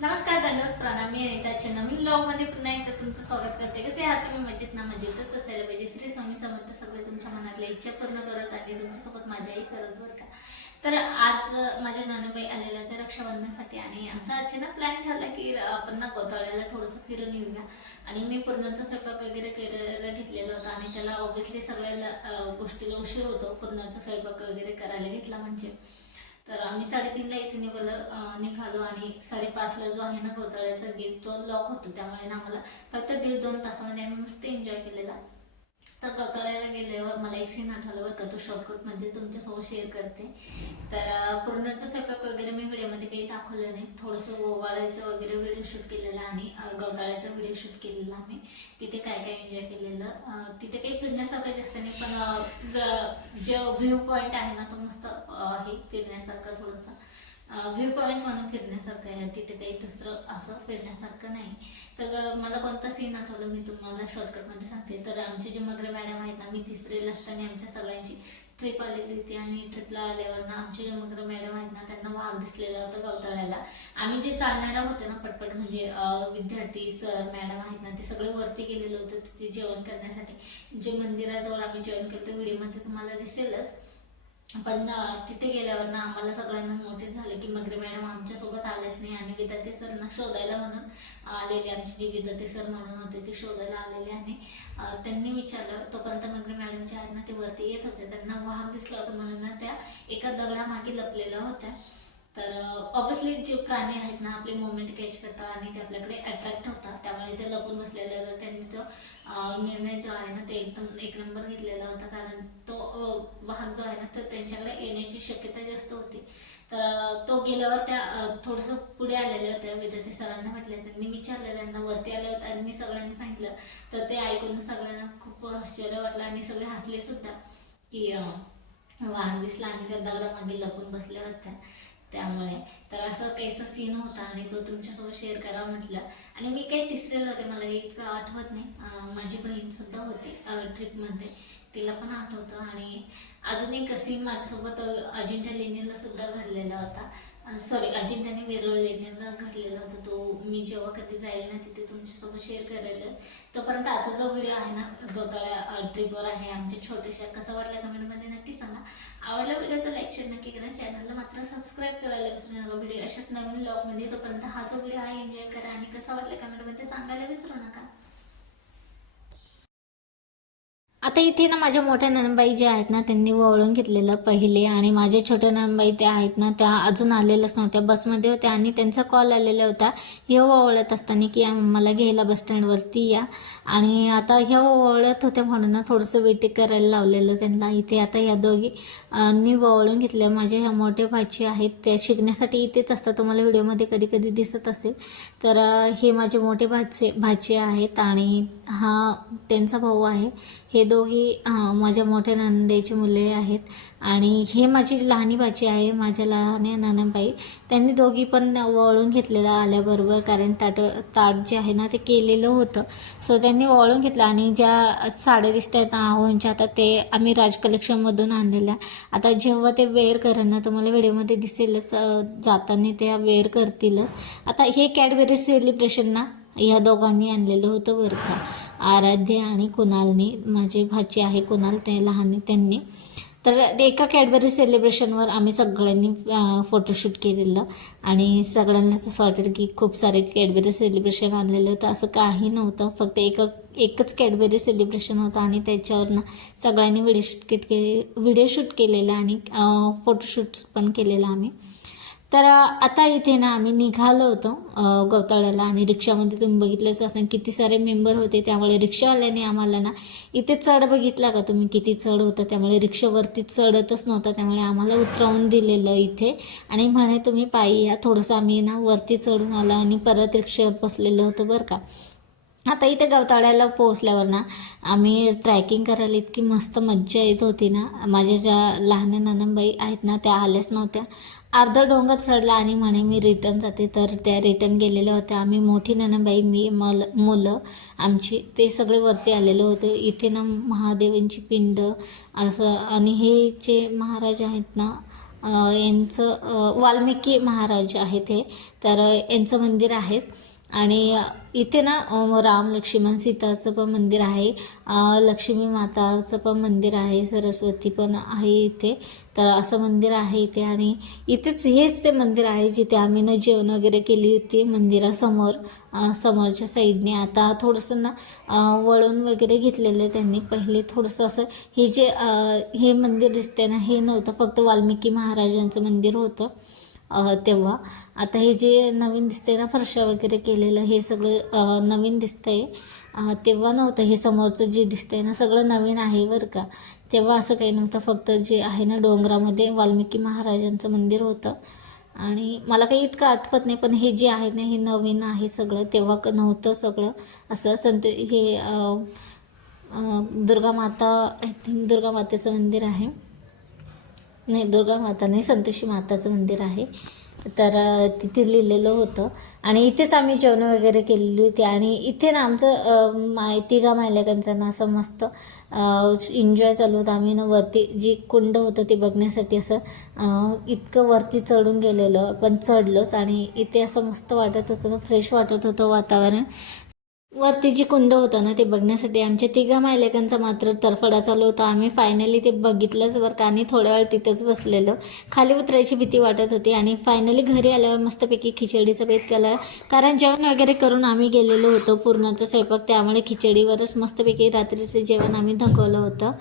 नमस्कार दंडवत प्रणाम मी अनिताच्या नवीन ब्लॉगमध्ये पुन्हा एकदा तुमचं स्वागत करते. कसे आहात तुम्ही? मजेत ना? मजेतच असायला पाहिजे. श्री स्वामी समर्थ सगळे तुमच्या मनातल्या इच्छा पूर्ण करत आणि तुमच्यासोबत माझ्याही करत बरं का? तर आज माझ्या नानूबाई आलेल्या होत्या रक्षाबंधनासाठी आणि आमचा अचानक प्लॅन ठरला की आपण ना गोताळ्याला थोडंसं फिरून येऊया. आणि मी पूर्णाचा स्वयंपाक वगैरे करायला घेतलेला होता आणि त्याला ऑब्विसली सगळ्या गोष्टीला उशीर होतो. पूर्णाचा स्वयंपाक वगैरे करायला घेतला म्हणजे. तर आम्ही साडेतीनला इथे निघालो निघालो आणि साडेपाचला जो आहे ना गोचाळ्याचा गेट तो लॉक होतो. त्यामुळे ना आम्हाला फक्त दीड दोन तासामध्ये आम्ही मस्त एन्जॉय केलेला. तर गौतळ्याला गेले मला एक सीन आठवला बरं का तो शॉर्टकटमध्ये तुमच्यासोबत शेअर करते. तर पूर्णचं स्वयंपाक वगैरे मी व्हिडिओमध्ये काही दाखवलं नाही. थोडंसं ओवाळायचं वगैरे व्हिडिओ शूट केलेला आणि गवताळ्याचा व्हिडिओ शूट केलेला आम्ही. तिथे काय काय एन्जॉय केलेलं तिथे काही फिरण्यासारखं जास्त नाही पण जे व्ह्यू पॉईंट आहे ना तो मस्त आहे फिरण्यासारखं थोडंसं. व्ह्यू पॉईंट म्हणून फिरण्यासारखं आहे. तिथे काही दुसरं असं फिरण्यासारखं नाही. तर मला कोणता सीन आठवलं मी तुम्हाला शॉर्टकटमध्ये सांगते. तर आमचे जे मगरे मॅडम आहेत ना मी तिसरीला असताना आमच्या सगळ्यांची ट्रिप आलेली होती. आणि ट्रिपला आल्यावर ना आमचे जे मगर मॅडम आहेत ना त्यांना वाघ दिसलेला होता गवताळ्याला. आम्ही जे चालणारा होते ना पटपट म्हणजे विद्यार्थी सर मॅडम आहेत ना ते सगळे वरती गेलेले होते. तिथे जेवण करण्यासाठी जे मंदिराजवळ आम्ही जेवण करतो व्हिडिओमध्ये तुम्हाला दिसेलच. पण तिथे गेल्यावर ना आम्हाला सगळ्यांना की मगरे मॅडम आमच्यासोबत आलेच नाही आणि विद्यार्थी सरना शोधायला म्हणून आलेले आमचे जे विद्यार्थी सर म्हणून होते ते शोधायला आलेले आणि त्यांनी विचारलं. तोपर्यंत मगरे मॅडम जे आहेत ना ते वरती येत होते. त्यांना वाहक दिसला होता म्हणून ना त्या एका दगडामागे लपलेल्या होत्या. तर ऑब्व्हियसली जे प्राणी आहेत ना आपले मोमेंट कॅच करतात आणि ते आपल्याकडे अट्रॅक्ट होतात. त्यामुळे ते लपून बसलेले होते त्यांनी तो निर्णय जो आहे ना ते एकदम एक नंबर घेतलेला होता. कारण तो वाहक जो आहे ना तो त्यांच्याकडे येण्याची शक्यता जास्त होती. तर तो गेल्यावर त्या थोडंसं पुढे आलेल्या होत्या. विद्यार्थी सरांना म्हटलं त्यांनी विचारलं त्यांना वरती आले होते आणि सगळ्यांनी सांगितलं. तर ते ऐकून सगळ्यांना खूप आश्चर्य वाटलं आणि सगळे हसले सुद्धा की वाहन दिसला आणि त्या दगडामागे लपून बसल्या होत्या. त्यामुळे. तर असं काहीसा सीन होता आणि तो तुमच्यासोबत शेअर करा म्हटलं. आणि मी काही तिसरेलं होते मला काही इतकं आठवत नाही. माझी बहीण सुद्धा होती ट्रिपमध्ये तिला पण आठवतं आणि अजून एक सीन माझ्यासोबत अजिंठा लेणीला सुद्धा घडलेला होता. सॉरी अजिंठ्याने वेरूळ लेणीला घडलेला होता. मी जेव्हा कधी जाईल ना तिथे तुमच्यासोबत शेअर करेल तोपर्यंत आजचा जो व्हिडिओ आहे ना गोताळ्या ट्रिपवर आहे आमच्या छोट्याशा कसा वाटला कमेंटमध्ये नक्की सांगा. आवडला व्हिडिओचा लाईक शेअर नक्की करा. चॅनलला मात्र सबस्क्राईब करायला विसरू नका. व्हिडिओ अशाच नवीन ब्लॉगमध्ये तोपर्यंत हा जो व्हिडिओ आहे एन्जॉय करा. आणि कसा वाटला कमेंटमध्ये सांगायला विसरू नका. आता इथे ना माझ्या मोठ्या ननबाई ज्या आहेत ना त्यांनी वळून घेतलेलं पहिले आणि माझ्या छोट्या ननबाई त्या आहेत ना त्या अजून आलेल्याच नव्हत्या. बसमध्ये होत्या आणि त्यांचा कॉल आलेला होता. हे ओवळत असताना की मला घ्यायला बस स्टँडवरती या. आणि आता ह्या ओवळत होत्या म्हणून ना थोडंसं वेटिंग करायला लावलेलं त्यांना. इथे आता ह्या दोघी नी वळून घेतल्या. माझ्या ह्या मोठ्या भाची आहेत त्या शिकण्यासाठी इथेच असतात. तुम्हाला व्हिडिओमध्ये कधी कधी दिसत असेल. तर हे माझे मोठे भाचे भाचे आहेत आणि हा त्यांचा भाऊ आहे. हे दोघं हां माझ्या मोठ्या नंदेची मुले आहेत. आणि हे माझी लहानी बाची आहे माझ्या लहान नानाबाई त्यांनी दोघी पण वळून घेतलेलं आल्याबरोबर कारण ताट ताट जे आहे ना ते केलेलं होतं. सो त्यांनी वळून घेतलं आणि ज्या साड्या दिसत आहेत ना आहोंच्या आता ते आम्ही राज कलेक्शनमधून आणलेल्या. आता जेव्हा ते वेअर करेन ना तुम्हाला व्हिडिओमध्ये दिसेलच जाताना ते वेअर करतीलच. आता हे कॅडबेरी सेलिब्रेशन ना ह्या दोघांनी आणलेलं होतं बरं का. आराध्य आणि कुणालनी माझी भाची आहे कुणाल ते लहान त्यांनी. तर ते एका कॅडबरी सेलिब्रेशनवर आम्ही सगळ्यांनी फोटोशूट केलेलं. आणि सगळ्यांनाच असं वाटेल की खूप सारे कॅडबरी सेलिब्रेशन आणलेलं होतं. असं काही नव्हतं. फक्त एक एकच कॅडबरी सेलिब्रेशन होतं आणि त्याच्यावरनं सगळ्यांनी व्हिडिओ शूट के व्हिडिओ शूट केलेलं आणि फोटोशूट्स पण केलेलं आम्ही. तर आता इथे ना आम्ही निघालो होतो गवताळ्याला आणि रिक्षामध्ये तुम्ही बघितलंच असेल किती सारे मेंबर होते त्यामुळे रिक्षावाल्याने आम्हाला ना इथे चढ बघितला का तुम्ही? किती चढ होता त्यामुळे रिक्षावरती चढतच नव्हता त्यामुळे आम्हाला उतरवून दिलेलं इथे. आणि म्हणे तुम्ही पायी या थोडंसं आम्ही ना वरती चढून आलो आणि परत रिक्षावर बसलेलं होतं बरं का. आता इथे गवताळ्याला पोहोचल्यावर ना आम्ही ट्रॅकिंग करायला इतकी मस्त मज्जा येत होती ना. माझ्या ज्या लहान ननंबाई आहेत ना त्या आल्याच नव्हत्या. अर्धा डोंगर चढला आणि म्हणे मी रिटर्न जाते. तर त्या रिटर्न गेलेल्या होत्या. आम्ही मोठी ननंबाई मी मल मुलं आमची ते सगळे वरती आलेले होते. इथे ना महादेवांची पिंड असं आणि हे जे महाराज आहेत ना यांचं वाल्मिकी महाराज आहेत हे. तर यांचं मंदिर आहे. आणि इथे ना राम लक्ष्मण सीताचं पण मंदिर आहे. लक्ष्मी माताचं पण मंदिर आहे. सरस्वती पण आहे इथे. तर असं मंदिर आहे इथे. आणि इथेच हेच ते मंदिर आहे जिथे आम्ही ना जेवण वगैरे केली होती मंदिरासमोर समोरच्या साईडने. आता थोडंसं ना वळून वगैरे घेतलेलं आहे त्यांनी. पहिले थोडंसं असं हे जे हे मंदिर दिसते ना हे नव्हतं. फक्त वाल्मिकी महाराजांचं मंदिर होतं. तेव्हा. आता हे जे नवीन दिसतंय ना फरशा वगैरे केलेलं हे सगळं नवीन दिसतंय. तेव्हा नव्हतं हे समोरचं जे दिसतंय ना सगळं नवीन आहे बरं का. तेव्हा असं काही नव्हतं फक्त जे आहे ना डोंगरामध्ये वाल्मिकी महाराजांचं मंदिर होतं. आणि मला काही इतकं आठवत नाही पण हे जे आहे ना हे नवीन आहे सगळं तेव्हा क- नव्हतं सगळं. असं संत हे दुर्गा माता आय थिंक दुर्गा मातेचं मंदिर आहे. नाही दुर्गा माता नाही संतोषी माताचं मंदिर आहे. तर तिथे लिहिलेलं होतं. आणि इथेच आम्ही जेवण वगैरे केलेली होती. आणि इथे ना आमचं अ, माय तिघा मायलेकांचं ना असं मस्त एन्जॉय चालू होतं. आम्ही ना वरती जी कुंड होतं ते बघण्यासाठी असं इतकं वरती चढून गेलेलं. पण चढलोच आणि इथे असं मस्त वाटत होतं ना फ्रेश वाटत होतं वातावरण. वरती जी कुंड होतं ना ते बघण्यासाठी आमच्या तिघा मायलेकांचा मात्र तरफडा चालू होता. आम्ही फायनली ते बघितलंच बरं का आणि थोड्या वेळ तिथंच बसलेलो. खाली उतरायची भीती वाटत होती आणि फायनली घरी आल्यावर मस्तपैकी खिचडीचा बेत केला. कारण जेवण वगैरे करून आम्ही गेलेलो होतो. पूर्णाचा स्वयंपाक त्यामुळे खिचडीवरच मस्तपैकी रात्रीचं जेवण आम्ही धकवलं होतं.